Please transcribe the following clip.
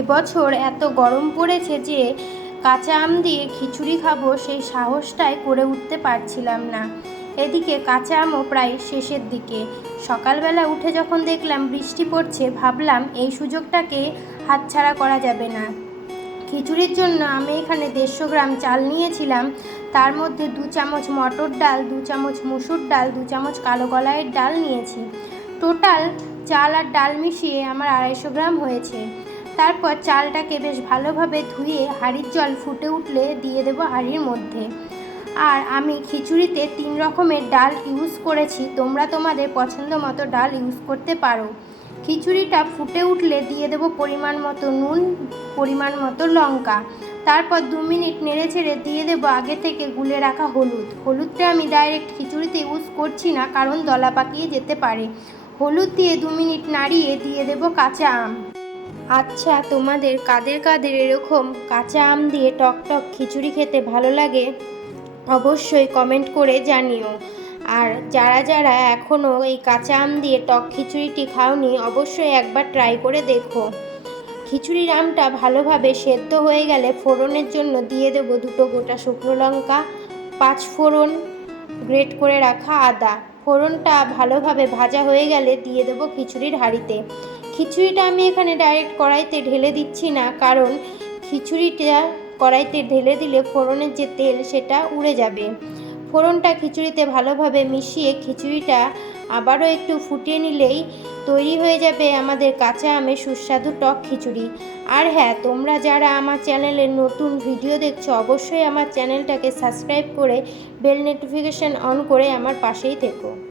এবছর এত গরম পড়েছে যে কাঁচা আম দিয়ে খিচুড়ি খাবো সেই সাহসটাই করে উঠতে পারছিলাম না। এদিকে কাঁচা আমও প্রায় শেষের দিকে। সকালবেলা উঠে যখন দেখলাম বৃষ্টি পড়ছে, ভাবলাম এই সুযোগটাকে হাতছাড়া করা যাবে না। খিচুড়ির জন্য আমি এখানে 150 গ্রাম চাল নিয়েছিলাম। তার মধ্যে 2 চামচ মটর ডাল, 2 চামচ মুসুর ডাল, 2 চামচ কালো কলাইয়ের ডাল নিয়েছি। টোটাল চাল আর ডাল মিশিয়ে আমার 250 গ্রাম হয়েছে। তারপর চালটাকে বেশ ভালোভাবে ধুয়ে হাঁড়ির জল ফুটে উঠলে দিয়ে দেবো হাঁড়ির মধ্যে। আর আমি খিচুড়িতে 3 রকমের ডাল ইউজ করেছি, তোমরা তোমাদের পছন্দ মতো ডাল ইউজ করতে পারো। খিচুড়িটা ফুটে উঠলে দিয়ে দেবো পরিমাণ মতো নুন, পরিমাণ মতো লঙ্কা। তারপর 2 মিনিট নেড়ে চেড়ে দিয়ে দেবো আগে থেকে গুলে রাখা হলুদ। হলুদটা আমি ডাইরেক্ট খিচুড়িতে ইউজ করছি না, কারণ দলা পাকিয়ে যেতে পারে। হলুদ দিয়ে 2 মিনিট নাড়িয়ে দিয়ে দেবো কাঁচা আম। আচ্ছা, তোমাদের কাদের কাদের এরকম কাঁচা আম দিয়ে টক টক খিচুড়ি খেতে ভালো লাগে অবশ্যই কমেন্ট করে জানিও। আর যারা যারা এখনও এই কাঁচা আম দিয়ে টক খিচুড়িটি খাওনি, অবশ্যই একবার ট্রাই করে দেখো। খিচুড়ির আমটা ভালোভাবে সেদ্ধ হয়ে গেলে ফোড়নের জন্য দিয়ে দেবো 2 গোটা শুকনো লঙ্কা, 5 ফোড়ন, গ্রেট করে রাখা আদা। ফোড়নটা ভালোভাবে ভাজা হয়ে গেলে দিয়ে দেবো খিচুড়ির হাঁড়িতে। খিচুড়িটা আমি এখানে ডাইরেক্ট কড়াইতে ঢেলে দিচ্ছি না, কারণ খিচুড়িটা কড়াইতে ঢেলে দিলে ফোড়নের যে তেল সেটা উড়ে যাবে। ফোড়নটা খিচুড়িতে ভালোভাবে মিশিয়ে খিচুড়িটা আবারও একটু ফুটিয়ে নিলেই তৈরি হয়ে যাবে আমাদের কাঁচা আমের সুস্বাদু টক খিচুড়ি। আর হ্যাঁ, তোমরা যারা আমার চ্যানেলের নতুন ভিডিও দেখছো, অবশ্যই আমার চ্যানেলটাকে সাবস্ক্রাইব করে বেল নোটিফিকেশান অন করে আমার পাশেই থেকো।